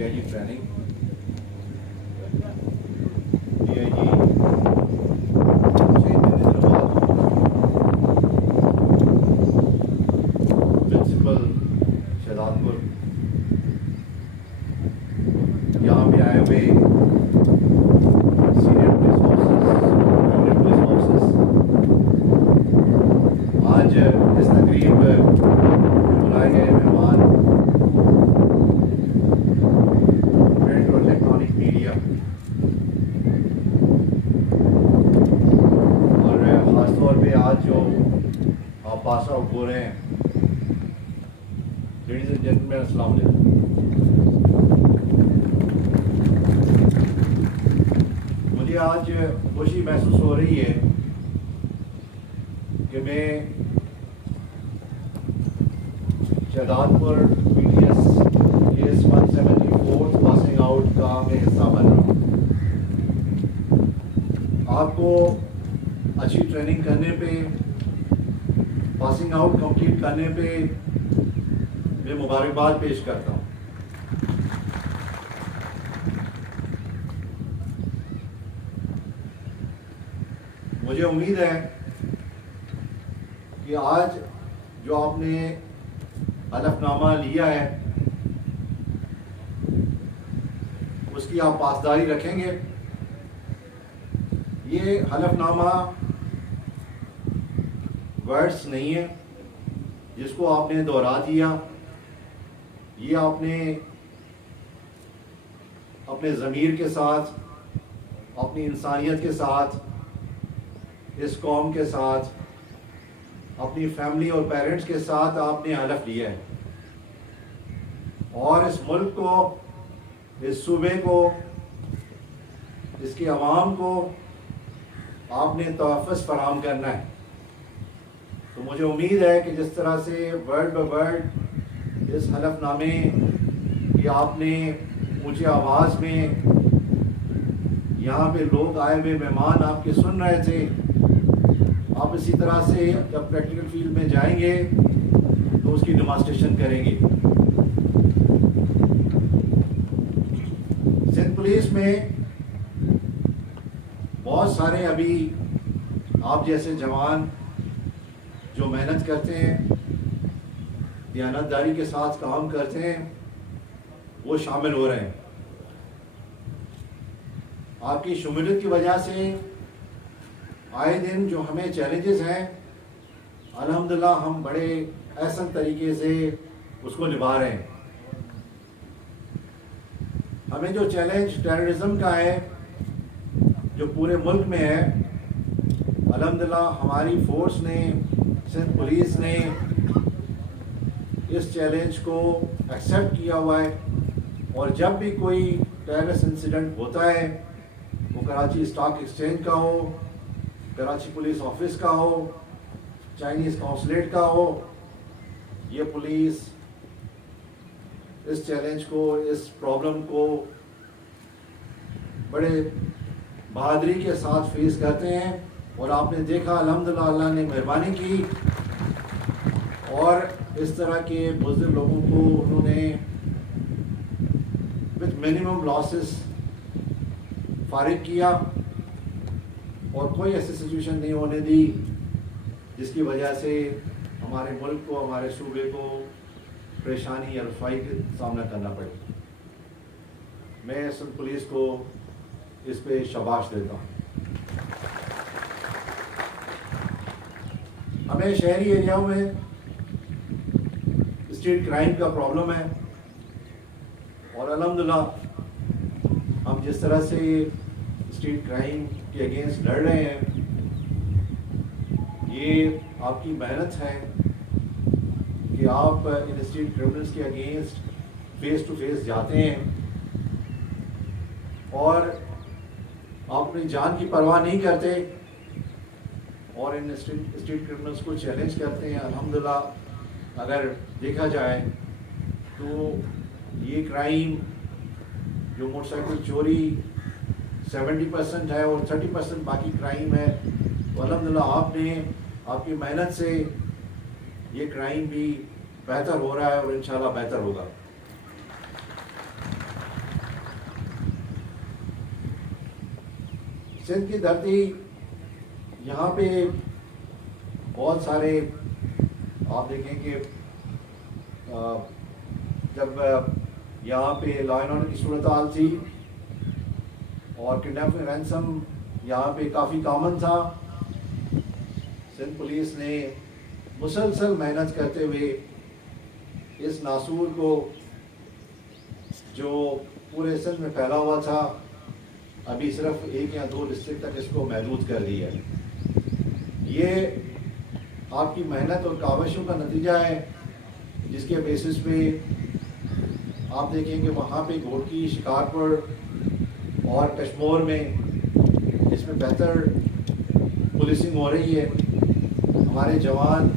DIG training, DIG principal Shahzadpur यहाँ पे आए हुए सीनियर पुलिस ऑफिसर्स, आज इस तकरीब बुलाए गए मेहमान प्रिंट और इलेक्ट्रॉनिक मीडिया और ख़ासतौर पे आज जो आप पास आउट हो रहे हैं, लेडीज एंड जेंटलमैन, अस्सलाम वालेकुम। मुझे आज खुशी महसूस हो रही है कि मैं Shahzadpur PTS case 174 passing out का मैं हिस्सा बन रहा हूँ। आपको अच्छी ट्रेनिंग करने पे, पासिंग आउट कंप्लीट करने पे मैं मुबारकबाद पेश करता हूँ। मुझे उम्मीद है कि आज जो आपने हलफनामा लिया है उसकी आप पासदारी रखेंगे। ये हलफनामा वर्ड्स नहीं है जिसको आपने दोहरा दिया, ये आपने अपने ज़मीर के साथ, अपनी इंसानियत के साथ, इस कौम के साथ, अपनी फैमिली और पेरेंट्स के साथ आपने हलफ लिया है और इस मुल्क को, इस सूबे को, इसके अवाम को आपने तहफ़्फ़ुज़ फराहम करना है। तो मुझे उम्मीद है कि जिस तरह से वर्ड बाय वर्ड इस हलफनामे की आपने ऊंची आवाज़ में, यहाँ पे लोग आए हुए मेहमान आपके सुन रहे थे, आप इसी तरह से जब प्रैक्टिकल फील्ड में जाएंगे तो उसकी डेमॉन्स्ट्रेशन करेंगे। सिंध पुलिस में बहुत सारे अभी आप जैसे जवान जो मेहनत करते हैं, दयानतदारी के साथ काम करते हैं, वो शामिल हो रहे हैं। आपकी शमूलियत की वजह से आए दिन जो हमें चैलेंजेस हैं, अल्हम्दुलिल्लाह हम बड़े ऐसा तरीके से उसको निभा रहे हैं। हमें जो चैलेंज टेररिज्म का है जो पूरे मुल्क में है, अल्हम्दुलिल्लाह हमारी फोर्स ने, सिंध पुलिस ने इस चैलेंज को एक्सेप्ट किया हुआ है और जब भी कोई टेररिस्ट इंसिडेंट होता है, वो कराची स्टॉक एक्सचेंज का हो, कराची पुलिस ऑफिस का हो, चाइनीज़ कॉन्सुलेट का हो, ये पुलिस इस चैलेंज को, इस प्रॉब्लम को बड़े बहादुरी के साथ फेस करते हैं। और आपने देखा अल्हम्दुलिल्लाह अल्लाह ने मेहरबानी की और इस तरह के बुजुर्ग लोगों को उन्होंने विद मिनिमम लॉसेस फारिग किया और कोई ऐसी सिचुएशन नहीं होने दी जिसकी वजह से हमारे मुल्क को, हमारे सूबे को परेशानी या रसवाई का सामना करना पड़े। मैं सिंध पुलिस को इस पे शाबाश देता हूँ। हमें शहरी एरियाओं में स्ट्रीट क्राइम का प्रॉब्लम है और अल्हम्दुलिल्लाह हम जिस तरह से स्ट्रीट क्राइम के अगेंस्ट लड़ रहे हैं, ये आपकी मेहनत है कि आप इन स्ट्रीट क्रिमिनल्स के अगेंस्ट फेस टू फेस जाते हैं और आप अपनी जान की परवाह नहीं करते और इन स्ट्रीट क्रिमिनल्स को चैलेंज करते हैं। अल्हम्दुलिल्लाह अगर देखा जाए तो ये क्राइम जो मोटरसाइकिल चोरी 70% है और 30% बाकी क्राइम है, तो अल्हम्दुलिल्लाह आपने आपकी मेहनत से ये क्राइम भी बेहतर हो रहा है और इंशाल्लाह बेहतर होगा। सिंध की धरती, यहाँ पे बहुत सारे आप देखें कि जब यहाँ पे लॉ एंड ऑर्डर की सूरत हाल थी और किडनैपिंग रैंसम यहाँ पे काफ़ी कॉमन था, सिंध पुलिस ने मुसलसल मेहनत करते हुए इस नासूर को, जो पूरे सिंध में फैला हुआ था, अभी सिर्फ 1 या 2 डिस्ट्रिक्ट तक इसको महदूद कर दिया है। ये आपकी मेहनत और काविशों का नतीजा है, जिसके बेसिस पे आप देखें कि वहाँ पे घोड़की, शिकारपुर और कश्मीर में इसमें बेहतर पुलिसिंग हो रही है। हमारे जवान